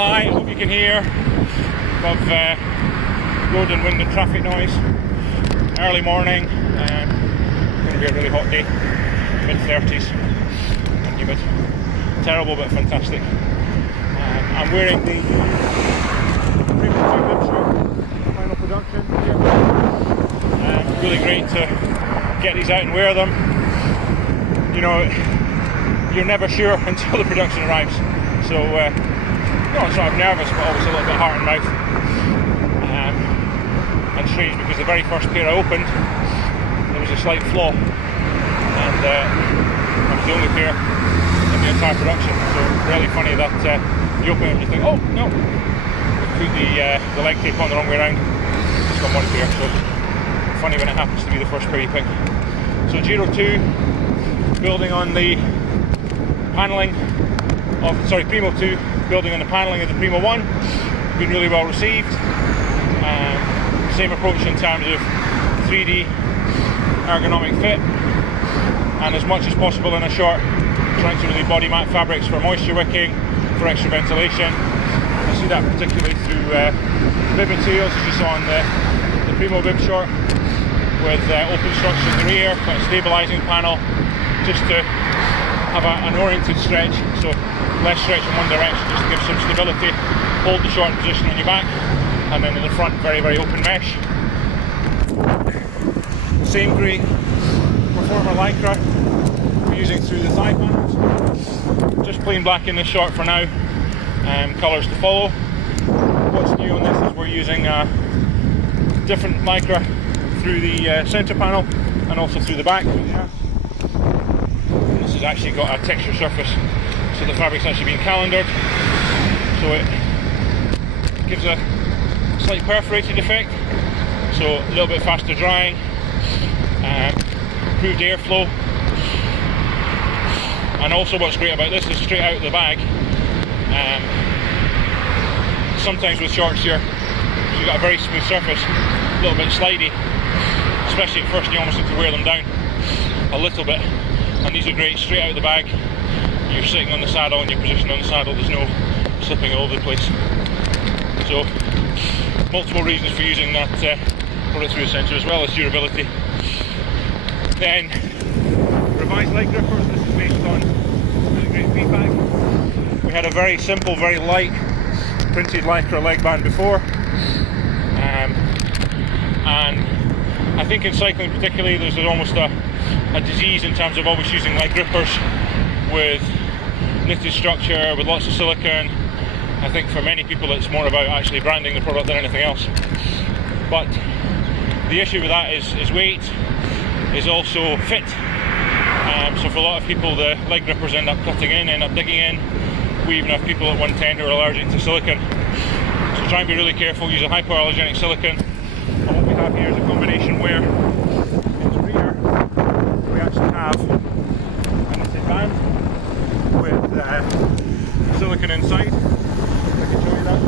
Hi, I hope you can hear above road and wind and traffic noise. Early morning, going to be a really hot day, mid-30s and humid. Terrible but fantastic. I'm wearing the Primo final production here. Really great to get these out and wear them. You know, you're never sure until the production arrives. So, I'm sort of nervous, but always a little bit heart and mouth. And strange because the very first pair I opened, there was a slight flaw, and that was the only pair in the entire production. So really funny that you open it and you think, oh no, we put the leg tape on the wrong way around. Just got one pair. So funny when it happens to be the first pair you pick. So Giro 2, building on the paneling of, Primo 2, building on the paneling of the Primo 1, been really well received. Same approach in terms of 3D ergonomic fit, and as much as possible in a short, trying to really body mat fabrics for moisture wicking, for extra ventilation. I see that particularly through bib materials, as you saw on the Primo bib short, with open structure in the rear, but a stabilising panel, just to have an oriented stretch, so less stretch in one direction, just to give some stability, hold the short position on your back, and then in the front, very, very open mesh. Same great Performer Lycra we're using through the thigh panels. Just plain black in this short for now, colours to follow. What's new on this is we're using different Lycra through the centre panel and also through the back. This has actually got a texture surface, so the fabric's actually been calendared, so it gives a slight perforated effect, so a little bit faster drying, improved airflow. And also what's great about this is straight out of the bag. Sometimes with shorts here, you've got a very smooth surface, a little bit slidey, especially at first you almost need to wear them down a little bit, and these are great straight out of the bag. You're sitting on the saddle and you're positioned on the saddle, there's no slipping all over the place. So multiple reasons for using that product through the centre, as well as durability. Then revised leg grippers. This is based on really great feedback. We had a very simple, very light printed Lycra leg band before, and I think in cycling particularly there's almost a disease in terms of always using leg grippers with knitted structure, with lots of silicone. I think for many people it's more about actually branding the product than anything else. But the issue with that is weight, is also fit. So for a lot of people the leg grippers end up cutting in, end up digging in. We even have people at 110 who are allergic to silicone. So try and be really careful, use a hypoallergenic silicone. And what we have here is a combination where in the rear we actually have a knitted band with silicone inside. I can show you that.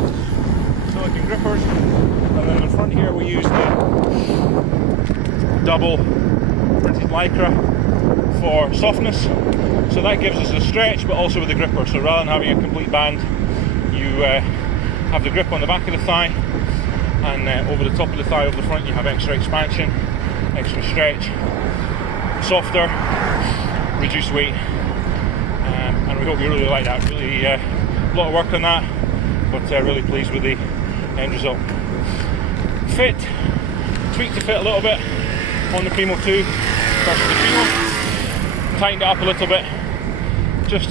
Silicone grippers. And then in the front here we use the double printed Lycra for softness. So that gives us a stretch, but also with the gripper. So rather than having a complete band, you have the grip on the back of the thigh, and over the top of the thigh, over the front, you have extra expansion, extra stretch, softer, reduced weight, and we hope you really like that. Really a lot of work on that, but really pleased with the end result. Fit, tweaked the fit a little bit on the Primo 2 versus the Primo. Tightened it up a little bit, just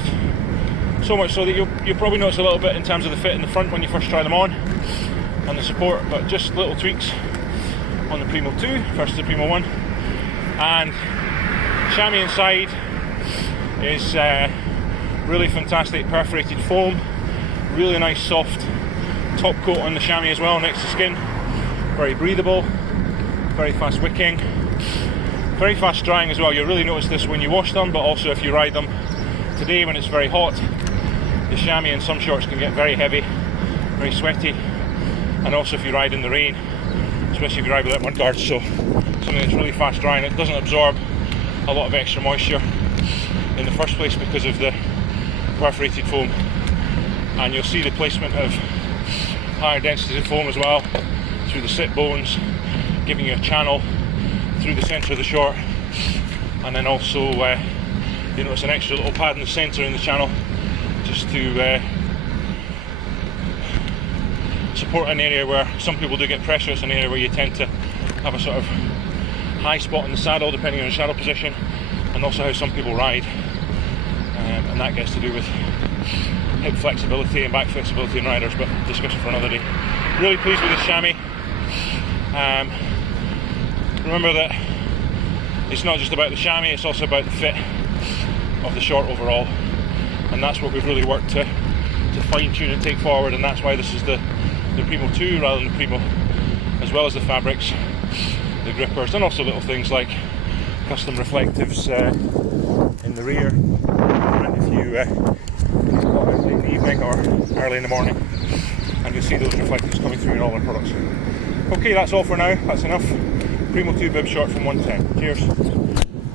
so much so that you'll probably notice a little bit in terms of the fit in the front when you first try them on, and the support, but just little tweaks on the Primo 2 versus the Primo 1. And chamois inside is really fantastic perforated foam, really nice soft top coat on the chamois as well next to skin, very breathable, very fast wicking, very fast drying as well. You'll really notice this when you wash them, but also if you ride them today when it's very hot. The chamois in some shorts can get very heavy, very sweaty, and also if you ride in the rain, especially if you ride without mud guards. So something that's really fast drying. It doesn't absorb a lot of extra moisture in the first place because of the perforated foam. and you'll see the placement of higher densities of foam as well through the sit bones, giving you a channel through the centre of the short. And then also you notice an extra little pad in the centre in the channel, just to support an area where some people do get pressure. It's an area where you tend to have a sort of high spot in the saddle depending on your saddle position, and also how some people ride, and that gets to do with hip flexibility and back flexibility in riders, but discussion for another day. Really pleased with this chamois. Remember that it's not just about the chamois, it's also about the fit of the short overall, and that's what we've really worked to fine tune and take forward, and that's why this is the Primo 2 rather than the Primo, as well as the fabrics, the grippers, and also little things like custom reflectives in the rear, and if you go out in the evening or early in the morning, and you'll see those reflectives coming through in all our products. Okay, that's all for now, that's enough. Primo 2 bib short from 110. Cheers.